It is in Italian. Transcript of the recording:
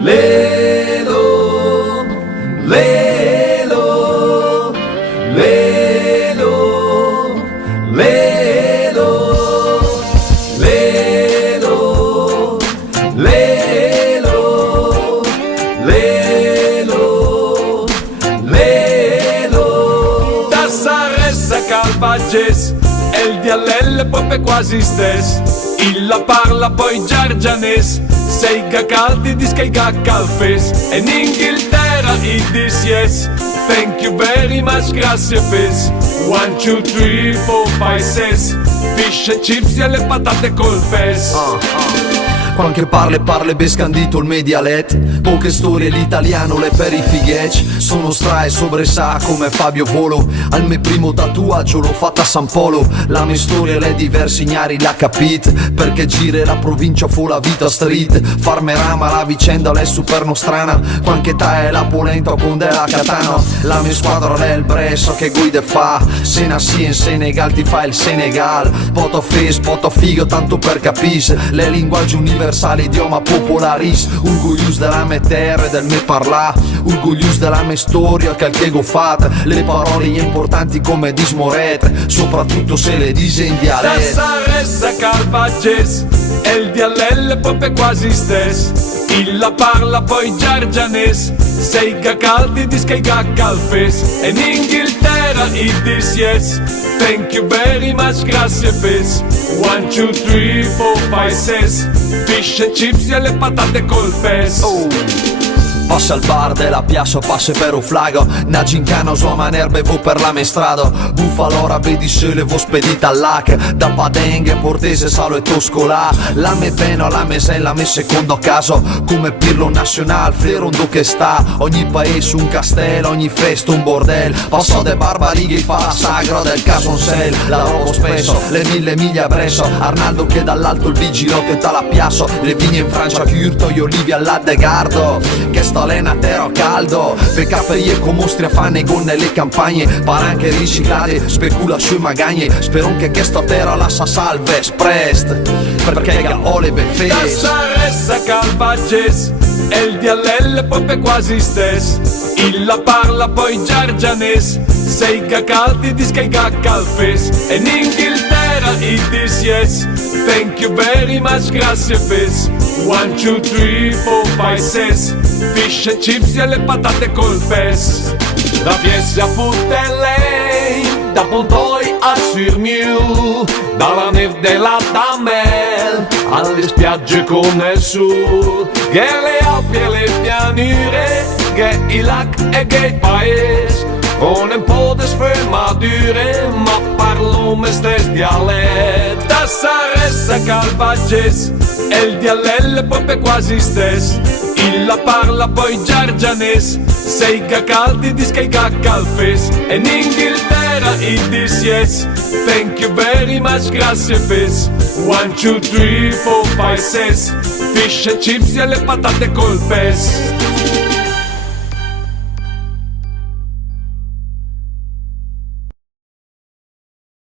Lelo, lelo, lelo, lelo, lelo, lelo, lelo, lelo. Da Saressa Calvages, el dialelle proprio quasi stes. Illa parla poi giargianes, sei caldi di scaiga calfes. E in Inghilterra i dis yes. Thank you very much, grazie fes. 1, 2, 3, 4, 5, 6. Fish e chips e le patate col pes. Qualche parle ben scandito il medialet. Poche storie l'italiano, le per i fighetch. Sono strae sobresa come Fabio Volo. Al mio primo tatuaggio l'ho fatta a San Polo. La mia storia le diversi ignari l'ha capit. Perché gire la provincia fu la vita street. Farmerama la vicenda l'è super nostrana. Qualche ta è la polenta con della katana. La mia squadra l'è il Bresso che guida fa. Se nasci in Senegal ti fa il Senegal. Poto fes, poto figo tanto per capis. Le linguaggi universali, idioma popolaris. Orgoglios della mia terra e del mio parla. Orgoglios della mia storia che ho fatto. Le parole importanti come dismoret, soprattutto se le dice in dialetto. Saressa Calvages, el dialelle proprio quasi stes. Illa parla poi giargianes, sei caldi di scaiga calfes. E in Inghilterra i dis yes. Thank you very much, grazie fes. 1, 2, 3, 4, 5, 6. Fish e chips e le patate col pes. Passa al bar della piazza, passa per un flago. Na gincana sua maner bevo per la mia strada. Buffalora vedi se le vo spedita all'hac. Da Padenghe, Portese, Salo e Toscolà. La me pena, la me sei, la me secondo caso. Come Pirlo Nazional, Flerondo che sta. Ogni paese un castello, ogni festa un bordel. Passo de barbarighe fa sagro del Casonsel. La robo spesso, le 1000 miglia presso. Arnaldo che dall'alto il vigilo tenta la piazza. Le vigne in Francia, Curto e Olivia all'Addegardo. Che sta allenatero caldo, pecca per ie con mostri a fanne gonne le campagne, paranche riciclate, specula sui magagne, spero che sto terra la sa salve esprest, perché ga ho le befes. Da Saressa Calvages, el dialelle proprio quasi stes. Illa parla poi giargianes, sei caldi di scaiga calfes. E in Inghilterra i dis yes. Thank you very much, grazie fes. 1, 2, 3, 4, 5, 6. Fish e chips e le patate col pes. Da Fieschi a Putelei, da Pontoi a Surmiu, dalla neve della Damel alle spiagge con il sud, che le Alpi e le pianure, che i lac e che i paesi, con un po' di sfumature, ma parlo me stes dialetto. Da Saressa Calvages, el dialelle proprio quasi stes. Illa parla poi giargianes, sei caldi di scaiga calfes. E in Inghilterra i dis yes. Thank you very much, grazie fes. 1, 2, 3, 4, 5, 6. Fish e chips e le patate col pes.